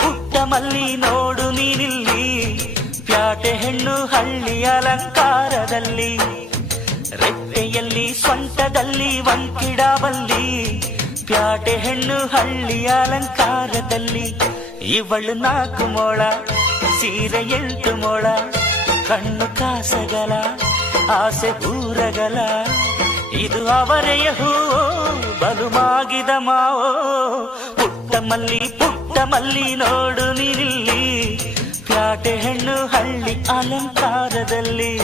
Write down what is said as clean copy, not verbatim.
ಪುಟ್ಟ ಮಲ್ಲಿ ನೋಡು ನೀನಿಲ್ಲಿ, ಪ್ಯಾಟೆ ಹೆಣ್ಣು ಹಳ್ಳಿ ಅಲಂಕಾರದಲ್ಲಿ, ರೆಟ್ಟೆಯಲ್ಲಿ ಸೊಂಟದಲ್ಲಿ ವಂಕಿಡಬಲ್ಲಿ, ಪ್ಯಾಟೆ ಹೆಣ್ಣು ಹಳ್ಳಿ ಅಲಂಕಾರದಲ್ಲಿ. ಇವಳು 4 ಮೊಳ ಸೀರೆ 8 ಮೊಳ, ಕಣ್ಣು ಕಾಸಗಲ ಆಸೆ ಊರಗಲ, ಇದು ಅವರೆಯ ಹೂವೋ ಬಲು ಮಾಗಿದ ಮಾವೋ. ಪುಟ್ಟ ಮಲ್ಲಿ ನೋಡು ನೀನಿಲ್ಲಿ, ಪ್ಯಾಟೆ ಹೆಣ್ಣು ಹಳ್ಳಿ ಅಲಂಕಾರದಲ್ಲಿ.